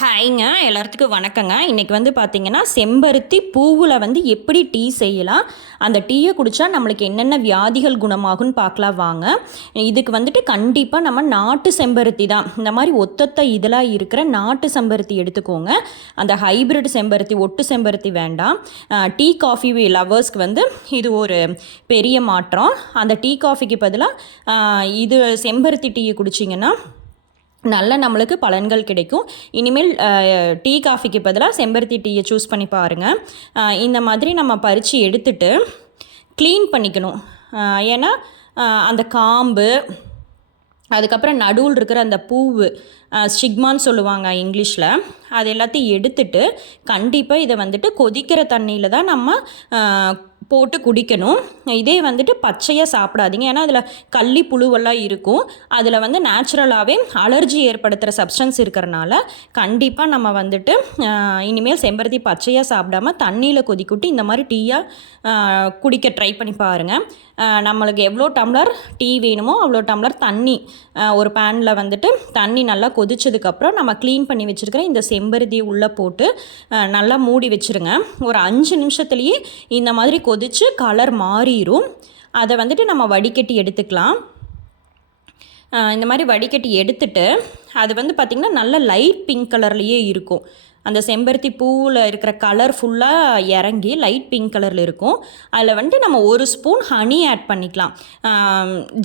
ஹாய்ங்க எல்லாத்துக்கும் வணக்கங்க. இன்றைக்கி வந்து பார்த்திங்கன்னா செம்பருத்தி பூவில் வந்து எப்படி டீ செய்யலாம், அந்த டீயை குடித்தா நம்மளுக்கு என்னென்ன வியாதிகள் குணமாகும்னு பார்க்கலாம் வாங்க. இதுக்கு வந்துட்டு கண்டிப்பாக நம்ம நாட்டு செம்பருத்தி தான், இந்த மாதிரி ஒத்தொத்த இதெல்லாம் இருக்கிற நாட்டு செம்பருத்தி எடுத்துக்கோங்க. அந்த ஹைப்ரிட் செம்பருத்தி ஒட்டு செம்பருத்தி வேண்டாம். டீ காஃபி லவர்ஸ்க்கு வந்து இது ஒரு பெரிய மாற்றம். அந்த டீ காஃபிக்கு பதிலாக இது செம்பருத்தி டீயை குடிச்சிங்கன்னா நல்ல நம்மளுக்கு பலன்கள் கிடைக்கும். இனிமேல் டீ காஃபிக்கு பதிலாக செம்பருத்தி டீயை சூஸ் பண்ணி பாருங்கள். இந்த மாதிரி நம்ம பறித்து எடுத்துட்டு க்ளீன் பண்ணிக்கணும். ஏன்னா அந்த காம்பு, அதுக்கப்புறம் நடுவில் இருக்கிற அந்த பூவு, ஸ்டிக்மான்னு சொல்லுவாங்க இங்கிலீஷில், அது எல்லாத்தையும் எடுத்துட்டு கண்டிப்பாக இதை வந்துட்டு கொதிக்கிற தண்ணியில் தான் நம்ம போட்டு குடிக்கணும். இதே வந்துட்டு பச்சையாக சாப்பிடாதீங்க. ஏன்னா அதில் கள்ளி புழுவெல்லாம் இருக்கும். அதில் வந்து நேச்சுரலாகவே அலர்ஜி ஏற்படுத்துகிற சப்ஸ்டன்ஸ் இருக்கிறனால கண்டிப்பாக நம்ம வந்துட்டு இனிமேல் செம்பருத்தி பச்சையாக சாப்பிடாம தண்ணியில் கொதிக்குட்டி இந்த மாதிரி டீயாக குடிக்க ட்ரை பண்ணி பாருங்கள். நம்மளுக்கு எவ்வளோ டம்ளர் டீ வேணுமோ அவ்வளோ டம்ளர் தண்ணி ஒரு பேனில் வந்துட்டு தண்ணி நல்லா கொதிச்சதுக்கப்புறம் நம்ம க்ளீன் பண்ணி வச்சுருக்கிற இந்த செம்பருத்தி உள்ளே போட்டு நல்லா மூடி வச்சுருங்க. ஒரு 5 நிமிஷத்துலேயே இந்த மாதிரி கொதித்து கலர் மாறிடும். அதை வந்துட்டு நம்ம வடிகட்டி எடுத்துக்கலாம். இந்த மாதிரி வடிகட்டி எடுத்துட்டு அது வந்து பார்த்திங்கன்னா நல்ல லைட் பிங்க் கலர்லேயே இருக்கும். அந்த செம்பருத்தி பூவில் இருக்கிற கலர் ஃபுல்லாக இறங்கி லைட் பிங்க் கலரில் இருக்கும். அதில் வந்துட்டு நம்ம 1 ஸ்பூன் ஹனி ஆட் பண்ணிக்கலாம்.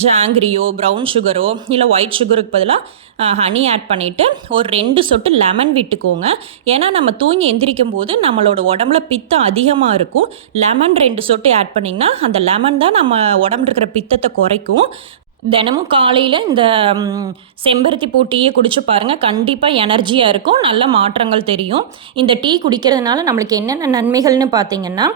ஜாங்கிரியோ ப்ரௌன் சுகரோ இல்லை ஒயிட் சுகருக்கு பதிலாக ஹனி ஆட் பண்ணிவிட்டு ஒரு 2 சொட்டு லெமன் விட்டுக்கோங்க. ஏன்னா நம்ம தூங்கி எந்திரிக்கும் போது நம்மளோட உடம்புல பித்தம் அதிகமாக இருக்கும். லெமன் 2 சொட்டு ஆட் பண்ணிங்கன்னா அந்த லெமன் தான் நம்ம உடம்புல இருக்கிற பித்தத்தை குறைக்கும். தினமும் காலையில் இந்த செம்பருத்தி பூ டீயை குடிச்சு பாருங்கள். கண்டிப்பாக எனர்ஜியாக இருக்கும், நல்ல மாற்றங்கள் தெரியும். இந்த டீ குடிக்கிறதுனால நம்மளுக்கு என்னென்ன நன்மைகள்னு பார்த்திங்கன்னா,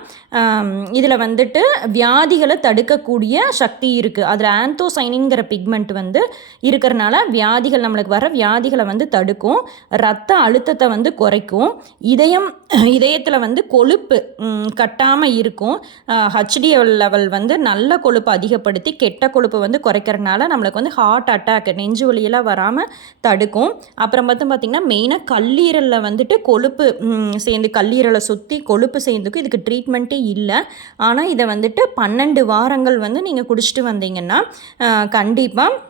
இதில் வந்துட்டு வியாதிகளை தடுக்கக்கூடிய சக்தி இருக்குது. அதில் ஆந்தோசைனின்கிற பிக்மெண்ட் வந்து இருக்கிறனால வியாதிகள் நம்மளுக்கு வர வியாதிகளை வந்து தடுக்கும். ரத்த அழுத்தத்தை வந்து குறைக்கும். இதயத்தில் வந்து கொழுப்பு கட்டாமல் இருக்கும். HDL லெவல் வந்து நல்ல கொழுப்பு அதிகப்படுத்தி கெட்ட கொழுப்பு வந்து குறைக்கிறனால நம்மளுக்கு வந்து ஹார்ட் அட்டாக், நெஞ்சு வலியெல்லாம் வராமல் தடுக்கும். அப்புறம் பார்த்திங்கன்னா மெயினாக கல்லீரலில் வந்துட்டு கொழுப்பு சேர்ந்து கல்லீரலை சுற்றி கொழுப்பு சேர்ந்துக்கும். இதுக்கு ட்ரீட்மெண்ட்டே இல்லை. ஆனால் இதை வந்துட்டு 12 வாரங்கள் வந்து நீங்கள் குடிச்சிட்டு வந்தீங்கன்னா கண்டிப்பாக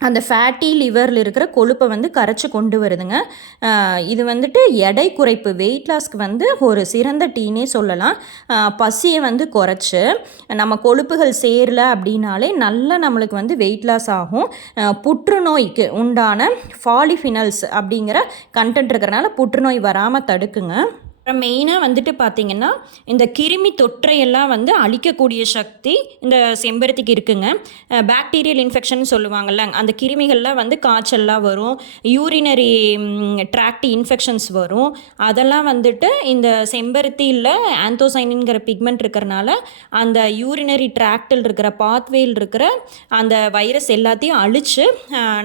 அந்த ஃபேட்டி லிவரில் இருக்கிற கொழுப்பை வந்து கரைச்சி கொண்டு வருதுங்க. இது வந்துட்டு எடை குறைப்பு, வெயிட் லாஸ்க்கு வந்து ஒரு சிறந்த டீனே சொல்லலாம். பசியை வந்து குறைச்சி நம்ம கொழுப்புகள் சேரல அப்படின்னாலே நல்லா நம்மளுக்கு வந்து வெயிட் லாஸ் ஆகும். புற்றுநோய்க்கு உண்டான பாலிஃபினல்ஸ் அப்படிங்கிற கண்டென்ட் இருக்கிறனால புற்றுநோய் வராமல் தடுக்குங்க. அப்புறம் மெயினாக வந்துட்டு பார்த்திங்கன்னா இந்த கிருமி தொற்றையெல்லாம் வந்து அழிக்கக்கூடிய சக்தி இந்த செம்பருத்திக்கு இருக்குங்க. பாக்டீரியல் இன்ஃபெக்ஷன் சொல்லுவாங்கள்ல, அந்த கிருமிகள்லாம் வந்து காய்ச்சல்லாம் வரும், யூரினரி ட்ராக்ட் இன்ஃபெக்ஷன்ஸ் வரும். அதெல்லாம் வந்துட்டு இந்த செம்பருத்தியில் ஆந்தோசைனின்கிற பிக்மெண்ட் இருக்கிறனால அந்த யூரினரி ட்ராக்டில் இருக்கிற பாத்வேயில் இருக்கிற அந்த வைரஸ் எல்லாத்தையும் அழித்து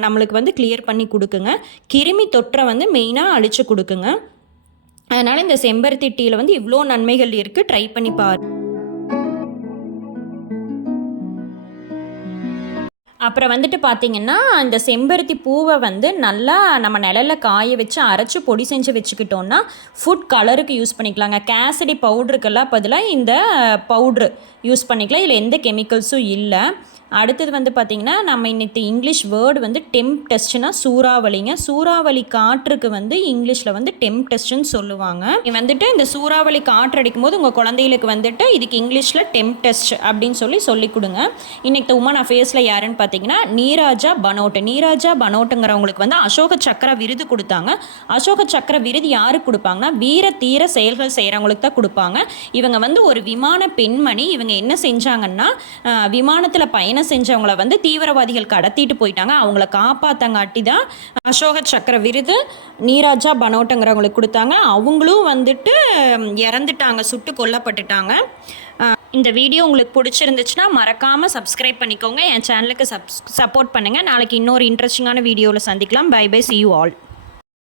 நம்மளுக்கு வந்து கிளியர் பண்ணி கொடுக்குங்க. கிருமி தொற்றை வந்து மெயினாக அழித்து கொடுக்குங்க. அதனால் இந்த செம்பருத்தி டீயில் வந்து இவ்வளோ நன்மைகள் இருக்குது, ட்ரை பண்ணி பாரு. அப்புறம் வந்துட்டு பார்த்திங்கன்னா இந்த செம்பருத்தி பூவை வந்து நல்லா நம்ம நிழலில் காய வச்சு அரைச்சி பொடி செஞ்சு வச்சுக்கிட்டோன்னா ஃபுட் கலருக்கு யூஸ் பண்ணிக்கலாங்க. கேசரி பவுட்ருக்கெல்லாம் பதிலாக இந்த பவுட்ரு யூஸ் பண்ணிக்கலாம். இதில் எந்த கெமிக்கல்ஸும் இல்லை. அடுத்தது வந்து பார்த்திங்கன்னா நம்ம இன்னைக்கு இங்கிலீஷ் வேர்டு வந்து டெம்டெஸ்ட்னா சூறாவளிங்க. சூறாவளி காற்றுக்கு வந்து இங்கிலீஷில் வந்து டெம்டெஸ்ட்னு சொல்லுவாங்க. வந்துட்டு இந்த சூறாவளி காற்று அடிக்கும் போது உங்கள் குழந்தைகளுக்கு வந்துட்டு இதுக்கு இங்கிலீஷில் டெம்டெஸ்ட் அப்படின்னு சொல்லி கொடுங்க. இன்னைக்கு உமன் அஃபேர்ஸில் யாருன்னு பார்த்தீங்கன்னா நீராஜா பனோட்டுங்கிறவங்களுக்கு வந்து அசோக சக்கர விருது கொடுத்தாங்க. அசோக சக்கர விருது யாருக்கு கொடுப்பாங்கன்னா வீர தீர செயல்கள் செய்கிறவங்களுக்கு தான் கொடுப்பாங்க. இவங்க வந்து ஒரு விமான பெண்மணி. இவங்க என்ன செஞ்சாங்கன்னா விமானத்தில் பயணம் செஞ்சவங்களை வந்து தீவிரவாதிகள் கடத்திட்டு போயிட்டாங்க. அவங்கள காப்பாற்றங்காட்டி தான் அசோக சக்கர விருது நீராஜா பனோட்டுங்கிறவங்களுக்கு கொடுத்தாங்க. அவங்களும் வந்துட்டு இறந்துட்டாங்க, சுட்டு கொல்லப்பட்டுட்டாங்க. இந்த வீடியோ உங்களுக்கு பிடிச்சிருந்துச்சுன்னா மறக்காமல் சப்ஸ்கிரைப் பண்ணிக்கோங்க. என் சேனலுக்கு சப்போர்ட் பண்ணுங்கள். நாளைக்கு இன்னொரு இன்ட்ரெஸ்டிங்கான வீடியோவில் சந்திக்கலாம். Bye bye, see you all.